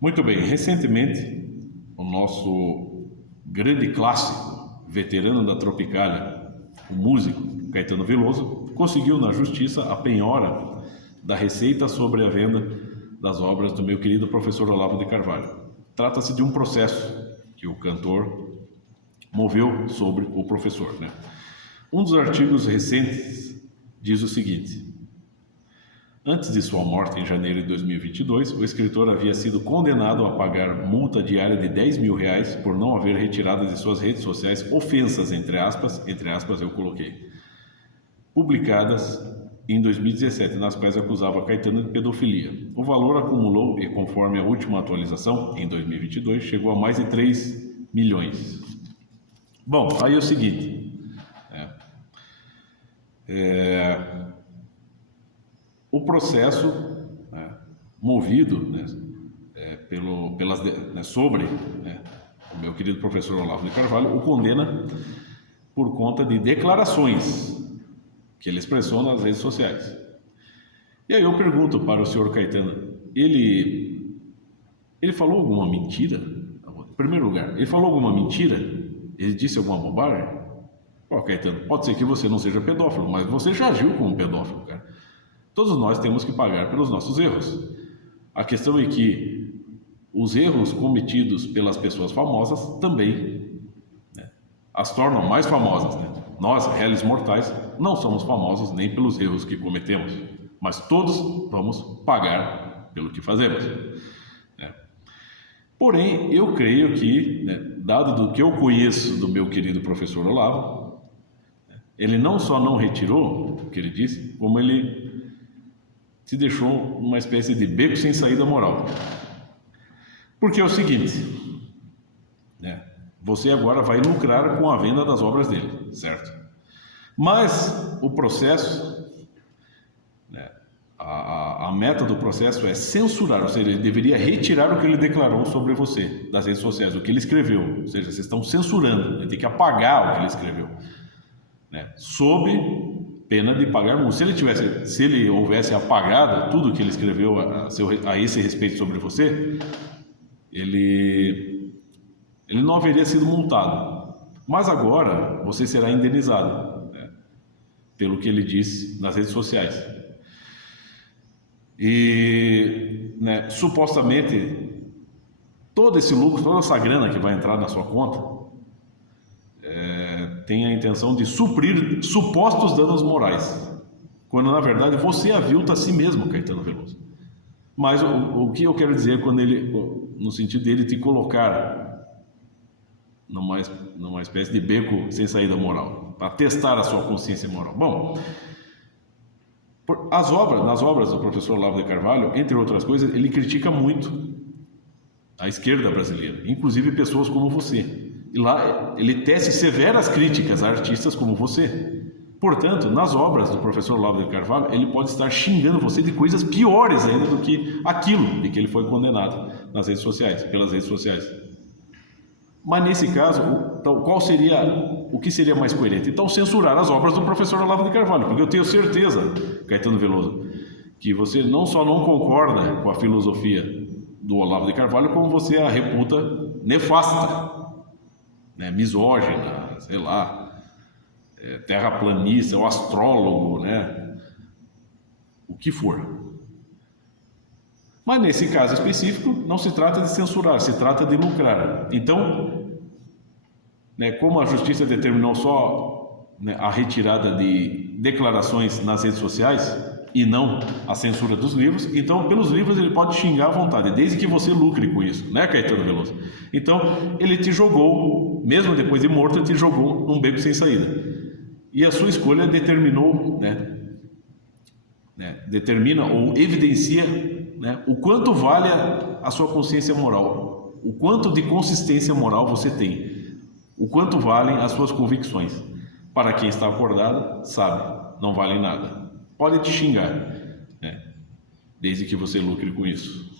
Muito bem, recentemente o nosso grande clássico, veterano da Tropicália, o músico Caetano Veloso, conseguiu na justiça a penhora da receita sobre a venda das obras do meu querido professor Olavo de Carvalho. Trata-se de um processo que o cantor moveu sobre o professor, né? Um dos artigos recentes diz o seguinte: antes de sua morte, em janeiro de 2022, o escritor havia sido condenado a pagar multa diária de R$ 10.000 por não haver retirado de suas redes sociais ofensas, entre aspas eu coloquei, publicadas em 2017, nas quais acusava Caetano de pedofilia. O valor acumulou e, conforme a última atualização, em 2022, chegou a mais de 3 milhões. Bom, aí é o seguinte, o processo movido sobre o meu querido professor Olavo de Carvalho o condena por conta de declarações que ele expressou nas redes sociais. E aí eu pergunto para o senhor Caetano, ele falou alguma mentira? Em primeiro lugar, ele falou alguma mentira? Ele disse alguma bobagem? Caetano, pode ser que você não seja pedófilo, mas você já agiu como pedófilo, cara. Todos nós temos que pagar pelos nossos erros. A questão é que os erros cometidos pelas pessoas famosas também as tornam mais famosas, né? Nós, réis mortais, não somos famosos nem pelos erros que cometemos, mas todos vamos pagar pelo que fazemos. Porém, eu creio que, dado do que eu conheço do meu querido professor Olavo, ele não só não retirou o que ele disse, como ele se deixou uma espécie de beco sem saída moral. Porque é o seguinte, você agora vai lucrar com a venda das obras dele, certo? Mas o processo, a meta do processo é censurar, ou seja, ele deveria retirar o que ele declarou sobre você das redes sociais, o que ele escreveu, ou seja, vocês estão censurando, ele tem que apagar o que ele escreveu, sob pena de pagar multa. Se ele houvesse apagado tudo que ele escreveu a esse respeito sobre você, ele não haveria sido multado. Mas agora você será indenizado pelo que ele disse nas redes sociais. E supostamente todo esse lucro, toda essa grana que vai entrar na sua conta tem a intenção de suprir supostos danos morais, quando na verdade você avilta a si mesmo, Caetano Veloso. Mas o que eu quero dizer quando no sentido dele te colocar numa espécie de beco sem saída moral, para testar a sua consciência moral. Bom, nas obras do professor Olavo de Carvalho, entre outras coisas, ele critica muito a esquerda brasileira, inclusive pessoas como você. E lá ele tece severas críticas a artistas como você. Portanto, nas obras do professor Olavo de Carvalho, ele pode estar xingando você de coisas piores ainda do que aquilo de que ele foi condenado nas redes sociais, pelas redes sociais. Mas nesse caso, então, o que seria mais coerente? Então, censurar as obras do professor Olavo de Carvalho, porque eu tenho certeza, Caetano Veloso, que você não só não concorda com a filosofia do Olavo de Carvalho, como você a reputa nefasta, misógina, sei lá, terraplanista, o astrólogo, o que for. Mas nesse caso específico, não se trata de censurar, se trata de lucrar. Então, como a justiça determinou só a retirada de declarações nas redes sociais e não a censura dos livros, então pelos livros ele pode xingar à vontade, desde que você lucre com isso, Caetano Veloso? Então, ele te jogou, mesmo depois de morto, ele te jogou num beco sem saída. E a sua escolha determina ou evidencia o quanto vale a sua consciência moral, o quanto de consistência moral você tem, o quanto valem as suas convicções. Para quem está acordado, sabe, não valem nada. Pode te xingar, desde que você lucre com isso.